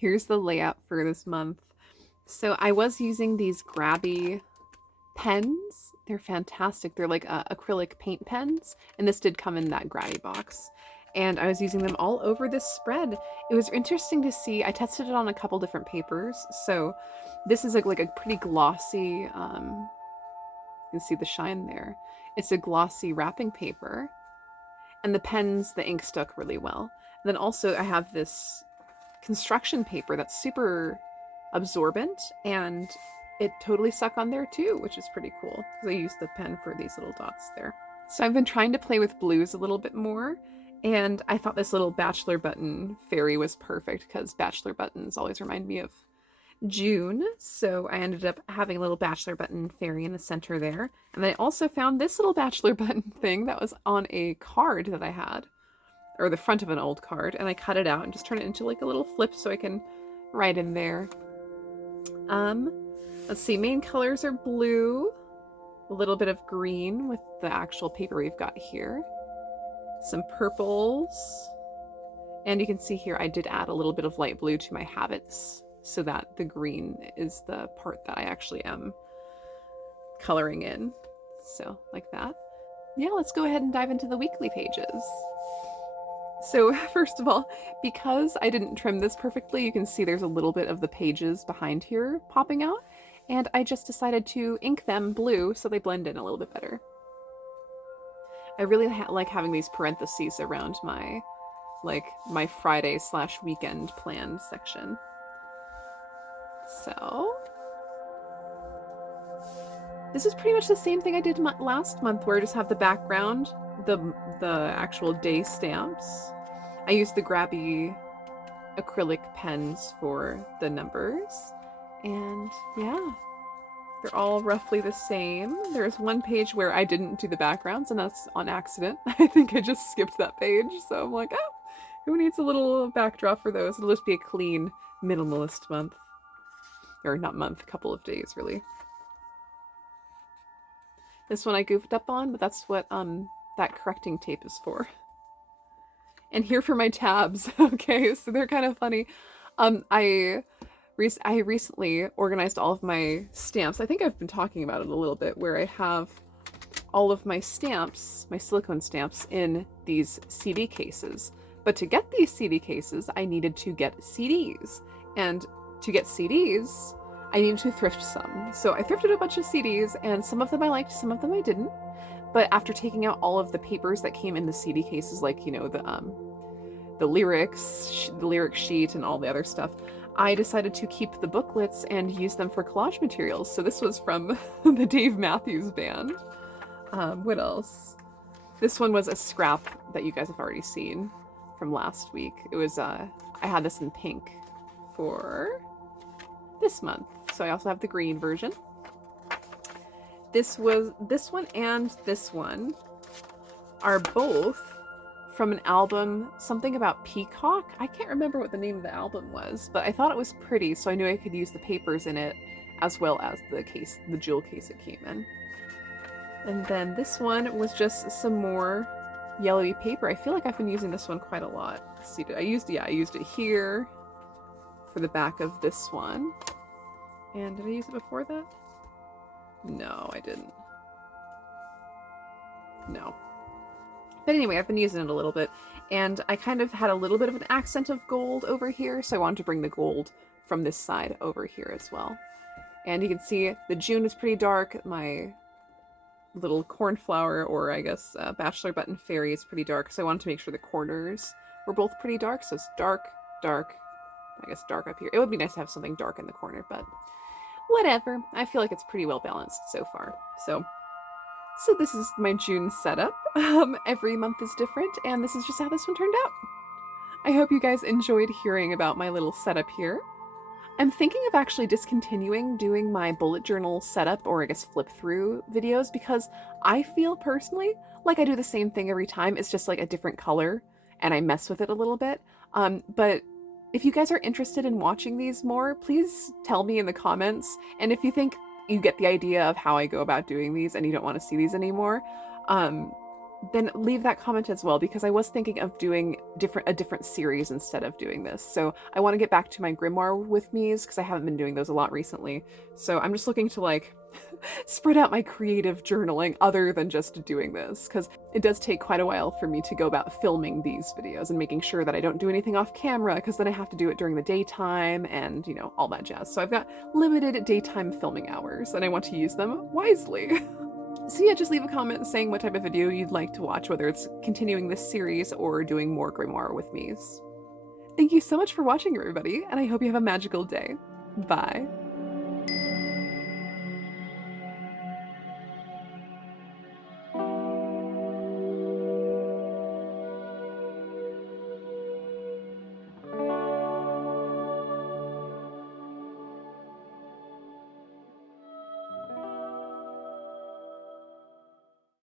Here's the layout for this month. So I was using these grabby pens. They're fantastic. They're like acrylic paint pens, and this did come in that grabby box. And I was using them all over this spread. It was interesting to see. I tested it on a couple different papers. So this is like a pretty glossy, you can see the shine there. It's a glossy wrapping paper, and the pens, the ink stuck really well. And then also I have this construction paper that's super absorbent, and it totally stuck on there too, which is pretty cool because I used the pen for these little dots there. So I've been trying to play with blues a little bit more, and I thought this little Bachelor button fairy was perfect because Bachelor buttons always remind me of June. So I ended up having a little Bachelor button fairy in the center there. And I also found this little Bachelor button thing that was on a card that I had, or the front of an old card, and I cut it out and just turned it into like a little flip so I can write in there. Let's see, main colors are blue, a little bit of green with the actual paper we've got here, some purples, and you can see here I did add a little bit of light blue to my habits so that the green is the part that I actually am coloring in. So like that. Yeah, let's go ahead and dive into the weekly pages. So first of all, because I didn't trim this perfectly, you can see there's a little bit of the pages behind here popping out, and I just decided to ink them blue so they blend in a little bit better. I really like having these parentheses around my Friday/weekend planned section. So this is pretty much the same thing I did last month, where I just have the background, the actual day stamps. I used the grabby acrylic pens for the numbers, and yeah, they're all roughly the same. There's one page where I didn't do the backgrounds, and that's on accident. I think I just skipped that page, so I'm like, oh, who needs a little backdrop for those? It'll just be a clean minimalist month. Or not month, couple of days, really. This one I goofed up on, but that's what that correcting tape is for. And here for my tabs. Okay, so they're kind of funny. I recently organized all of my stamps. I think I've been talking about it a little bit, where I have all of my stamps, my silicone stamps, in these CD cases. But to get these CD cases, I needed to get CDs. And to get CDs, I needed to thrift some. So I thrifted a bunch of CDs, and some of them I liked, some of them I didn't. But after taking out all of the papers that came in the CD cases, like, you know, the lyrics, the lyric sheet, and all the other stuff, I decided to keep the booklets and use them for collage materials. So this was from the Dave Matthews Band. What else? This one was a scrap that you guys have already seen from last week. It was, I had this in pink for this month. So I also have the green version. This one and this one are both from an album, something about Peacock. I can't remember what the name of the album was, but I thought it was pretty, so I knew I could use the papers in it as well as the case, the jewel case it came in. And then this one was just some more yellowy paper. I feel like I've been using this one quite a lot. Let's see, I used it here for the back of this one. And did I use it before that? No, I didn't. No. But anyway, I've been using it a little bit, and I kind of had a little bit of an accent of gold over here, so I wanted to bring the gold from this side over here as well. And you can see the June is pretty dark. My little cornflower, or I guess Bachelor button fairy, is pretty dark, so I wanted to make sure the corners were both pretty dark. So it's dark, dark, I guess dark up here. It would be nice to have something dark in the corner, but whatever. I feel like it's pretty well balanced so far. So this is my June setup. Every month is different, and this is just how this one turned out. I hope you guys enjoyed hearing about my little setup here. I'm thinking of actually discontinuing doing my bullet journal setup, or I guess flip through videos, because I feel personally like I do the same thing every time. It's just like a different color, and I mess with it a little bit. But if you guys are interested in watching these more, please tell me in the comments. And if you think you get the idea of how I go about doing these and you don't want to see these anymore, then leave that comment as well, because I was thinking of doing a different series instead of doing this. So I want to get back to my grimoire with me's because I haven't been doing those a lot recently. So I'm just looking to like spread out my creative journaling other than just doing this, because it does take quite a while for me to go about filming these videos and making sure that I don't do anything off camera, because then I have to do it during the daytime and, you know, all that jazz. So I've got limited daytime filming hours and I want to use them wisely. So yeah, just leave a comment saying what type of video you'd like to watch, whether it's continuing this series or doing more grimoire with me's. Thank you so much for watching, everybody, and I hope you have a magical day. Bye.